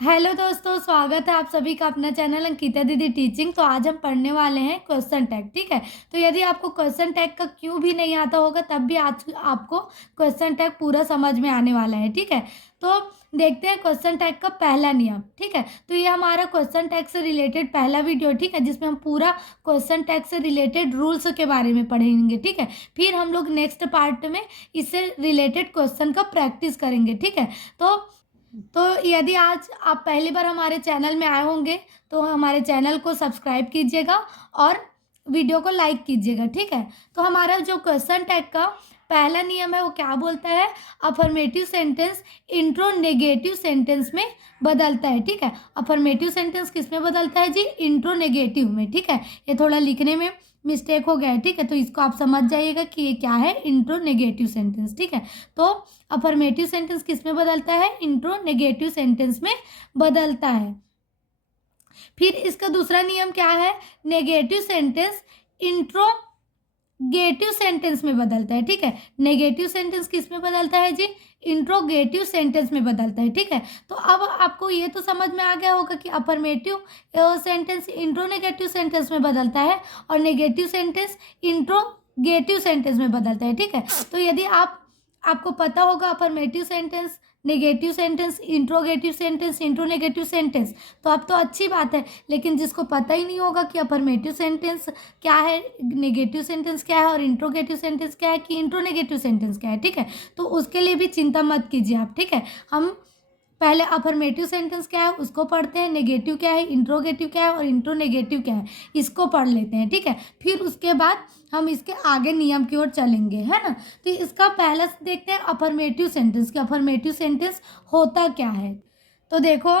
Hello दोस्तों, स्वागत है आप सभी का अपना चैनल अंकिता दीदी टीचिंग। तो आज हम पढ़ने वाले हैं क्वेश्चन टैग। ठीक है, तो यदि आपको क्वेश्चन टैग का क्यों भी नहीं आता होगा तब भी आज आपको क्वेश्चन टैग पूरा समझ में आने वाला है। ठीक है, तो देखते हैं क्वेश्चन टैग का पहला नियम। ठीक है, तो ये हमारा क्वेश्चन टैग से रिलेटेड पहला वीडियो। ठीक है, जिसमें हम पूरा क्वेश्चन टैग से रिलेटेड रूल्स के बारे में पढ़ेंगे। ठीक है, फिर हम लोग नेक्स्ट पार्ट में इससे रिलेटेड क्वेश्चन का प्रैक्टिस करेंगे। ठीक है, तो यदि आज आप पहली बार हमारे चैनल में आए होंगे तो हमारे चैनल को सब्सक्राइब कीजिएगा और वीडियो को लाइक कीजिएगा। ठीक है, तो हमारा जो क्वेश्चन टैग का पहला नियम है वो क्या बोलता है? अफर्मेटिव सेंटेंस इंट्रोनेगेटिव सेंटेंस में बदलता है। ठीक है, अफर्मेटिव सेंटेंस किस में बदलता है जी? इंट्रोनेगेटिव में। ठीक है, ये थोड़ा लिखने में मिस्टेक हो गया है। ठीक है, तो इसको आप समझ जाइएगा कि ये क्या है, इंट्रोनेगेटिव सेंटेंस। ठीक है, तो अफर्मेटिव सेंटेंस किस में बदलता है? इंट्रोनेगेटिव सेंटेंस में बदलता है। फिर इसका दूसरा नियम क्या है? नेगेटिव सेंटेंस इंट्रोगेटिव सेंटेंस में बदलता है। ठीक है, नेगेटिव सेंटेंस किस में बदलता है जी? इंट्रोगेटिव सेंटेंस में बदलता है। ठीक है, तो अब आपको ये तो समझ में आ गया होगा कि अफर्मेटिव सेंटेंस इंट्रोनेगेटिव सेंटेंस में बदलता है और नेगेटिव सेंटेंस इंट्रोगेटिव सेंटेंस में बदलता है। ठीक है, तो यदि आपको पता होगा affirmative sentence, negative sentence, interrogative sentence, interronegative sentence, तो अब तो अच्छी बात है। लेकिन जिसको पता ही नहीं होगा कि अफर्मेटिव सेंटेंस क्या है, नेगेटिव सेंटेंस क्या है और इंट्रोगेटिव सेंटेंस क्या है कि इंट्रोनेगेटिव सेंटेंस क्या है, ठीक है, तो उसके लिए भी चिंता मत कीजिए आप। ठीक है, हम पहले अफर्मेटिव सेंटेंस क्या है उसको पढ़ते हैं, नेगेटिव क्या है, इंट्रोगेटिव क्या है और इंट्रोनेगेटिव क्या है इसको पढ़ लेते हैं। ठीक है, फिर उसके बाद हम इसके आगे नियम की ओर चलेंगे, है ना। तो इसका पहला देखते हैं अफर्मेटिव सेंटेंस कि अफर्मेटिव सेंटेंस होता क्या है। तो देखो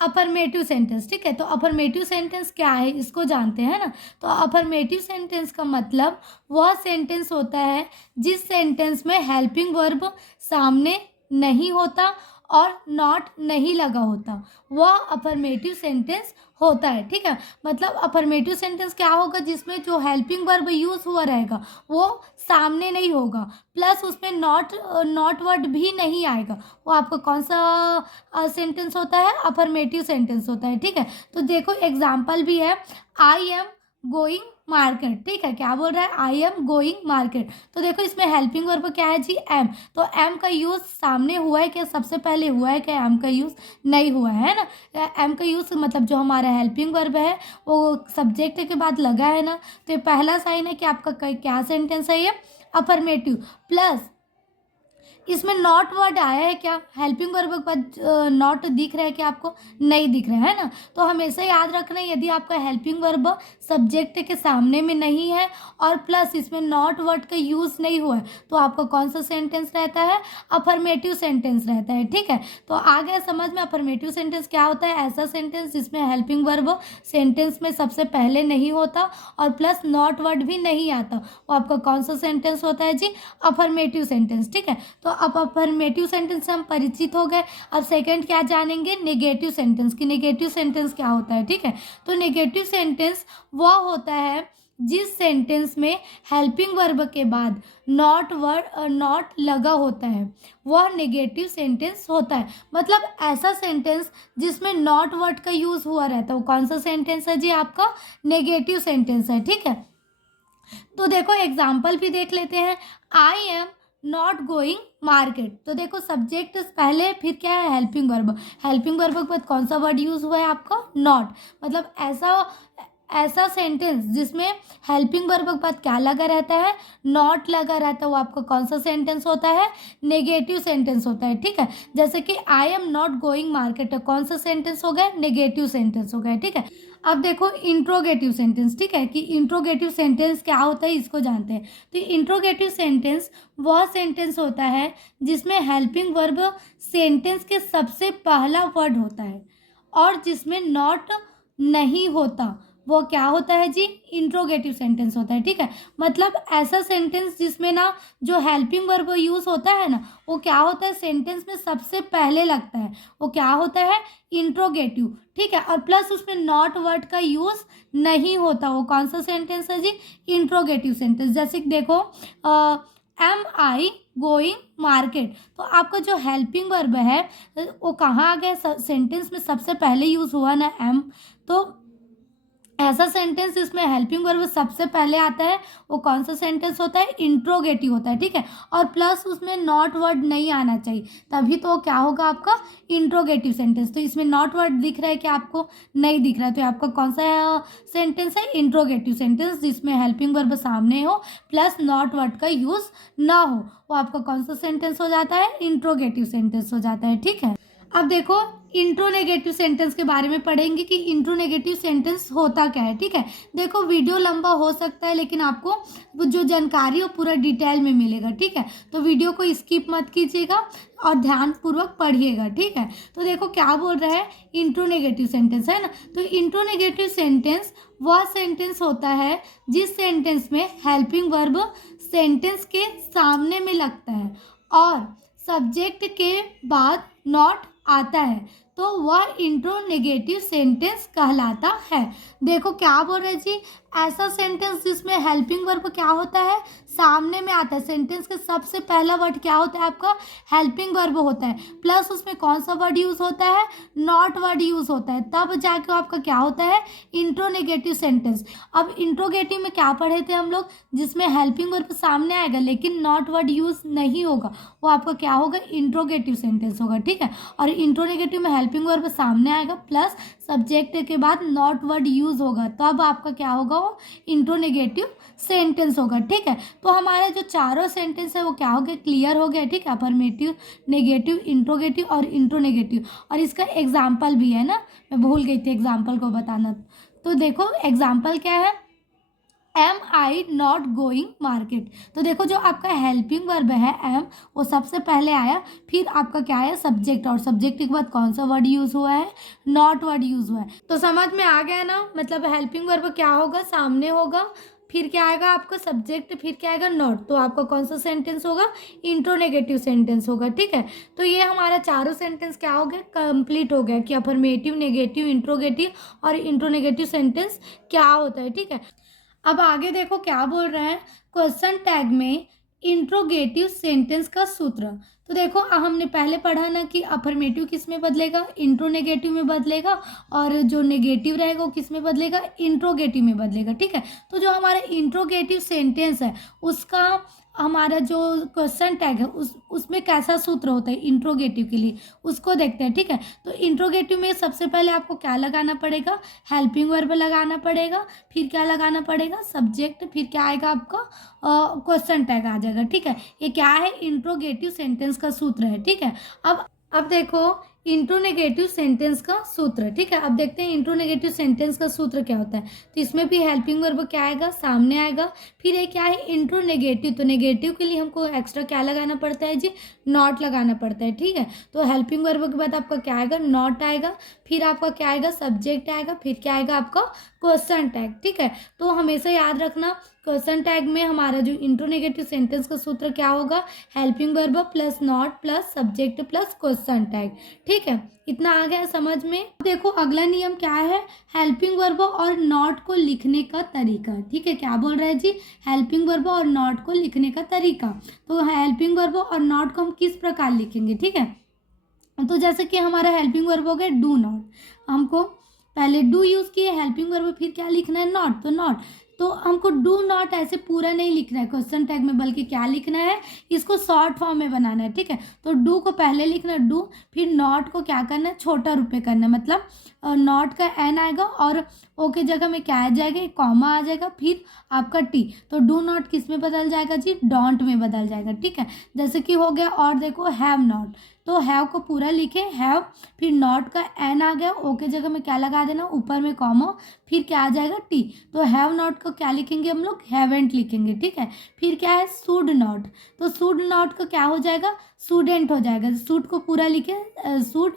अफर्मेटिव सेंटेंस, ठीक है, तो अफर्मेटिव सेंटेंस क्या है इसको जानते हैं ना। तो अफर्मेटिव सेंटेंस का मतलब वह सेंटेंस होता है जिस सेंटेंस में हेल्पिंग वर्ब सामने नहीं होता और नॉट नहीं लगा होता, वह अफर्मेटिव सेंटेंस होता है। ठीक है, मतलब अफर्मेटिव सेंटेंस क्या होगा? जिसमें जो हेल्पिंग वर्ब यूज हुआ रहेगा वो सामने नहीं होगा, प्लस उसमें नॉट वर्ड भी नहीं आएगा। वो आपका कौन सा सेंटेंस होता है? अफर्मेटिव सेंटेंस होता है। ठीक है, तो देखो एग्जाम्पल भी है, आई एम गोइंग मार्केट। ठीक है, क्या बोल रहा है? I am going market. तो देखो इसमें हेल्पिंग वर्ब क्या है जी? एम। तो एम का यूज सामने हुआ है क्या? सबसे पहले हुआ है क्या? एम का यूज नहीं हुआ है ना। एम का यूज मतलब जो हमारा हेल्पिंग वर्ब है वो सब्जेक्ट के बाद लगा है ना, तो ये पहला साइन है कि आपका क्या सेंटेंस है? ये अफर्मेटिव। प्लस इसमें नॉट वर्ड आया है क्या? हेल्पिंग वर्ब के बाद नॉट दिख रहा है क्या आपको? नहीं दिख रहा है ना। तो हमेशा याद रखना, यदि आपका हेल्पिंग वर्ब सब्जेक्ट के सामने में नहीं है और प्लस इसमें नॉट वर्ड का यूज नहीं हुआ है तो आपका कौन सा सेंटेंस रहता है? अफर्मेटिव सेंटेंस रहता है। ठीक है, तो आ गया समझ में अफर्मेटिव सेंटेंस क्या होता है? ऐसा सेंटेंस जिसमें हेल्पिंग वर्ब सेंटेंस में सबसे पहले नहीं होता और प्लस नॉट वर्ड भी नहीं आता, वो आपका कौन सा सेंटेंस होता है जी? Affirmative sentence. ठीक है, तो अब अफर्मेटिव सेंटेंस से हम परिचित हो गए। अब सेकंड क्या जानेंगे? नेगेटिव सेंटेंस की नेगेटिव सेंटेंस क्या होता है। ठीक है, तो नेगेटिव सेंटेंस वह होता है जिस सेंटेंस में हेल्पिंग वर्ब के बाद नॉट लगा होता है, वह नेगेटिव सेंटेंस होता है। मतलब ऐसा सेंटेंस जिसमें नॉट वर्ड का यूज हुआ रहता है वो कौन सा सेंटेंस है जी? आपका नेगेटिव सेंटेंस है। ठीक है, तो देखो एग्जाम्पल भी देख लेते हैं। I am not going market. तो देखो सब्जेक्ट पहले, फिर क्या है? Helping verb. हेल्पिंग वर्ब के बाद कौन सा वर्ड यूज हुआ है आपका? नॉट। मतलब ऐसा ऐसा सेंटेंस जिसमें हेल्पिंग वर्ब के बाद क्या लगा रहता है? नॉट लगा रहता है, वो आपका कौन सा सेंटेंस होता है? नेगेटिव सेंटेंस होता है। ठीक है, जैसे कि I am not going market, कौन सा सेंटेंस हो गया? नेगेटिव सेंटेंस हो गया। ठीक है, अब देखो इंट्रोगेटिव सेंटेंस। ठीक है, कि इंट्रोगेटिव सेंटेंस क्या होता है इसको जानते हैं। तो इंट्रोगेटिव सेंटेंस वह सेंटेंस होता है जिसमें हेल्पिंग वर्ब सेंटेंस के सबसे पहला वर्ड होता है और जिसमें नॉट नहीं होता, वो क्या होता है जी? इंट्रोगेटिव सेंटेंस होता है। ठीक है, मतलब ऐसा सेंटेंस जिसमें ना जो हेल्पिंग वर्ब यूज होता है ना वो क्या होता है? सेंटेंस में सबसे पहले लगता है, वो क्या होता है? इंट्रोगेटिव। ठीक है, और प्लस उसमें नॉट वर्ड का यूज नहीं होता, वो कौन सा सेंटेंस है जी? Interrogative sentence. जैसे कि देखो एम आई गोइंग मार्केट। तो आपका जो हेल्पिंग वर्ब है वो कहाँ आ गया सेंटेंस में, सबसे पहले यूज हुआ ना एम। तो ऐसा सेंटेंस जिसमें हेल्पिंग वर्ब सबसे पहले आता है वो कौन सा सेंटेंस होता है, इंट्रोगेटिव होता है, ठीक है। और प्लस उसमें नॉट वर्ड नहीं आना चाहिए, तभी तो क्या होगा आपका इंट्रोगेटिव सेंटेंस। तो इसमें नॉट वर्ड दिख रहा है कि आपको नहीं दिख रहा है, तो आपका कौन सा सेंटेंस है, इंट्रोगेटिव सेंटेंस, जिसमें हेल्पिंग वर्ब सामने हो प्लस नॉट वर्ड का यूज ना हो, वो आपका कौन सा सेंटेंस हो जाता है, इंट्रोगेटिव सेंटेंस हो जाता है, ठीक है। अब देखो इंट्रोनेगेटिव सेंटेंस के बारे में पढ़ेंगे कि इंट्रोनेगेटिव सेंटेंस होता क्या है, ठीक है। देखो वीडियो लंबा हो सकता है लेकिन आपको वो जो जानकारी वो पूरा डिटेल में मिलेगा, ठीक है। तो वीडियो को स्किप मत कीजिएगा और ध्यान पूर्वक पढ़िएगा, ठीक है। तो देखो क्या बोल रहा है, इंट्रोनेगेटिव सेंटेंस है ना। तो इंट्रोनेगेटिव सेंटेंस वह सेंटेंस होता है जिस सेंटेंस में हेल्पिंग वर्ब सेंटेंस के सामने में लगता है और सब्जेक्ट के बाद नॉट आता है, तो वह इंट्रोनेगेटिव सेंटेंस कहलाता है। देखो क्या बोल रहे जी, ऐसा सेंटेंस जिसमें हेल्पिंग वर्ब क्या होता है, सामने में आता है। सेंटेंस का सबसे पहला वर्ड क्या होता है आपका, हेल्पिंग वर्ब होता है, प्लस उसमें कौन सा वर्ड यूज होता है, नॉट वर्ड यूज होता है, तब जाके आपका क्या होता है, इंट्रोनेगेटिव सेंटेंस। अब इंट्रोगेटिव में क्या पढ़े थे हम लोग, जिसमें हेल्पिंग वर्ब सामने आएगा लेकिन नॉट वर्ड यूज नहीं होगा, वो आपका क्या होगा, इंट्रोगेटिव सेंटेंस होगा, ठीक है। और इंट्रोनेगेटिव में हेल्पिंग वर्ब सामने आएगा प्लस सब्जेक्ट के बाद नॉट वर्ड यूज होगा, तब आपका क्या होगा, वो इंट्रोनेगेटिव सेंटेंस होगा, ठीक है। तो हमारे जो चारों सेंटेंस है वो क्या हो गए, क्लियर हो गया, ठीक है। अफर्मेटिव, नेगेटिव, इंट्रोगेटिव और इंट्रोनेगेटिव। और इसका एग्जाम्पल भी है ना, मैं भूल गई थी एग्जाम्पल को बताना। तो देखो एग्जाम्पल क्या है, am I not going market. तो देखो जो आपका हेल्पिंग वर्ब है एम, वो सबसे पहले आया, फिर आपका क्या है, सब्जेक्ट, और सब्जेक्ट के बाद कौन सा वर्ड यूज हुआ है, नॉट वर्ड यूज हुआ है। तो समझ में आ गया ना, मतलब हेल्पिंग वर्ब क्या होगा, सामने होगा, फिर क्या आएगा आपका सब्जेक्ट, फिर क्या आएगा नॉट, तो आपका कौन सा सेंटेंस होगा, इंट्रोनेगेटिव सेंटेंस होगा, ठीक है। तो ये हमारा चारों सेंटेंस क्या हो गया, कंप्लीट हो गया कि अफर्मेटिव, नेगेटिव, इंट्रोगेटिव और इंट्रोनेगेटिव सेंटेंस क्या होता है, ठीक है। अब आगे देखो क्या बोल रहे हैं, क्वेश्चन टैग में इंट्रोगेटिव सेंटेंस का सूत्र। तो देखो हमने पहले पढ़ा ना कि अफर्मेटिव किस में बदलेगा, इंट्रोनेगेटिव में बदलेगा, और जो नेगेटिव रहेगा वो किस में बदलेगा, इंट्रोगेटिव में बदलेगा, ठीक है। तो जो हमारा इंट्रोगेटिव सेंटेंस है उसका हमारा जो क्वेश्चन टैग है उसमें कैसा सूत्र होता है इंट्रोगेटिव के लिए, उसको देखते हैं, ठीक है। तो इंट्रोगेटिव में सबसे पहले आपको क्या लगाना पड़ेगा, हेल्पिंग वर्ब लगाना पड़ेगा, फिर क्या लगाना पड़ेगा, सब्जेक्ट, फिर क्या आएगा आपका क्वेश्चन टैग आ जाएगा, ठीक है। ये क्या है, इंट्रोगेटिव सेंटेंस का सूत्र है, ठीक है। अब देखो इंट्रोनेगेटिव सेंटेंस का सूत्र, ठीक है। अब देखते हैं इंट्रोनेगेटिव सेंटेंस का सूत्र क्या होता है। तो इसमें भी हेल्पिंग वर्ब क्या आएगा, सामने आएगा, फिर ये क्या है, इंट्रोनेगेटिव। तो नेगेटिव के लिए हमको एक्स्ट्रा क्या लगाना पड़ता है जी, नॉट लगाना पड़ता है, ठीक है। तो हेल्पिंग वर्ब के बाद आपका क्या आएगा, नॉट आएगा, फिर आपका क्या आएगा, सब्जेक्ट आएगा, फिर क्या आएगा आपका क्वेश्चन टैग, ठीक है। तो हमेशा याद रखना क्वेश्चन टैग में हमारा जो इंट्रोनेगेटिव सेंटेंस का सूत्र क्या होगा, helping verb plus not plus subject plus question tag, ठीक है। इतना आ गया समझ में। देखो अगला नियम क्या है, हेल्पिंग वर्ब और नॉट को लिखने का तरीका, ठीक है। क्या बोल रहे हैं जी, हेल्पिंग वर्ब और नॉट को लिखने का तरीका। तो हेल्पिंग वर्ब और नॉट को हम किस प्रकार लिखेंगे, ठीक है। तो जैसे कि हमारा हेल्पिंग वर्ब हो गया डू नॉट, हमको पहले डू यूज किए हेल्पिंग वर्ब, फिर क्या लिखना है, नॉट। तो नॉट, तो हमको डू नॉट ऐसे पूरा नहीं लिखना है क्वेश्चन टैग में, बल्कि क्या लिखना है, इसको शॉर्ट फॉर्म में बनाना है, ठीक है। तो डू को पहले लिखना है डू, फिर नॉट को क्या करना है, छोटा रूप में करना है, मतलब नॉट का एन आएगा और ओ के जगह में क्या आ जाएगा, कॉमा आ जाएगा, फिर आपका टी। तो डू नॉट किस में बदल जाएगा जी, डोंट में बदल जाएगा, ठीक है। जैसे कि हो गया, और देखो हैव नॉट, तो हैव को पूरा लिखे हैव, फिर नॉट का एन आ गया, ओ के जगह में क्या लगा देना, ऊपर में कॉमा, फिर क्या आ जाएगा टी। तो हैव नॉट को क्या लिखेंगे हम लोग, हैवेंट लिखेंगे, ठीक है। फिर क्या है, शुड नॉट, तो शुड नॉट का क्या हो जाएगा, स्टूडेंट हो जाएगा। शुड को पूरा लिखे शुड,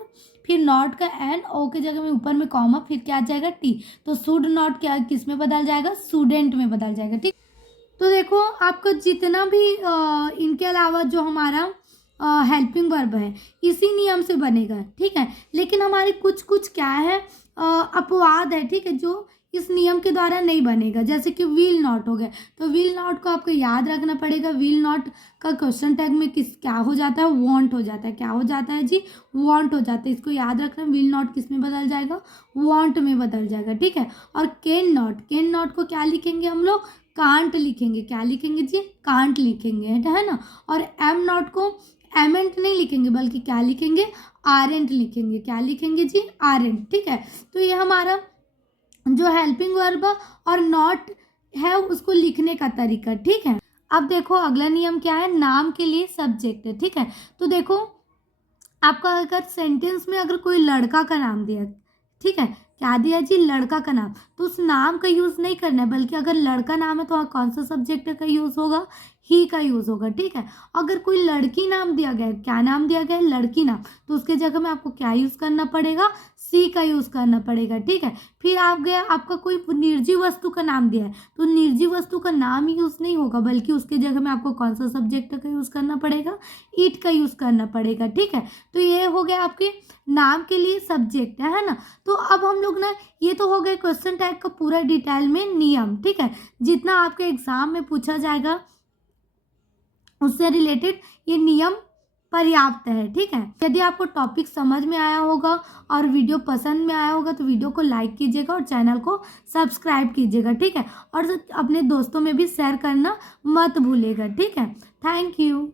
फिर नॉट का एन, ओ के जगह में ऊपर में कॉमा, फिर क्या आ जाएगा टी। तो शुड नॉट क्या किस में बदल जाएगा, स्टूडेंट में बदल जाएगा, ठीक। तो देखो आपका जितना भी इनके अलावा जो हमारा हेल्पिंग वर्ब है इसी नियम से बनेगा, ठीक है। लेकिन हमारे कुछ कुछ क्या है, अपवाद है, ठीक है, जो इस नियम के द्वारा नहीं बनेगा। जैसे कि विल नॉट हो गया, तो विल नॉट को आपको याद रखना पड़ेगा। विल नॉट का क्वेश्चन टैग में क्या हो जाता है, वॉन्ट हो जाता है। क्या हो जाता है जी, वॉन्ट हो जाता है। इसको याद रखना, विल नॉट किस में बदल जाएगा, वॉन्ट में बदल जाएगा, ठीक है। और कैन नॉट को क्या लिखेंगे हम लोग, कांट लिखेंगे। क्या लिखेंगे जी, कांट लिखेंगे, है ना। और एम नॉट को एमेंट नहीं लिखेंगे, बल्कि क्या लिखेंगे, आरेंट लिखेंगे। क्या लिखेंगे जी, आरेंट, ठीक है। तो ये हमारा जो हेल्पिंग वर्ब और नॉट है उसको लिखने का तरीका, ठीक है। अब देखो अगला नियम क्या है, नाम के लिए सब्जेक्ट है, ठीक है। तो देखो आपका अगर सेंटेंस में अगर कोई लड़का का नाम दिया, ठीक है, क्या दिया जी, लड़का का नाम, तो उस नाम का यूज नहीं करना है, बल्कि अगर लड़का नाम है तो वहाँ कौन सा सब्जेक्ट का यूज होगा, ही का यूज होगा, ठीक है। अगर कोई लड़की नाम दिया गया है, क्या नाम दिया गया है, लड़की नाम, तो उसके जगह में आपको क्या यूज करना पड़ेगा, सी का यूज करना पड़ेगा, ठीक है। फिर आप गया, आपका कोई निर्जीव वस्तु का नाम दिया है, तो निर्जीव वस्तु का नाम ही यूज नहीं होगा, बल्कि उसके जगह में आपको कौन सा सब्जेक्ट का यूज करना पड़ेगा, इट का यूज करना पड़ेगा, ठीक है। तो ये हो गया आपके नाम के लिए सब्जेक्ट है ना। तो अब हम लोग ना, ये तो हो गए क्वेश्चन टैग का पूरा डिटेल में नियम, ठीक है। जितना आपके एग्जाम में पूछा जाएगा उससे रिलेटेड ये नियम पर्याप्त है, ठीक है। यदि आपको टॉपिक समझ में आया होगा और वीडियो पसंद में आया होगा तो वीडियो को लाइक कीजिएगा और चैनल को सब्सक्राइब कीजिएगा, ठीक है। और अपने दोस्तों में भी शेयर करना मत भूलिएगा, ठीक है। Thank you.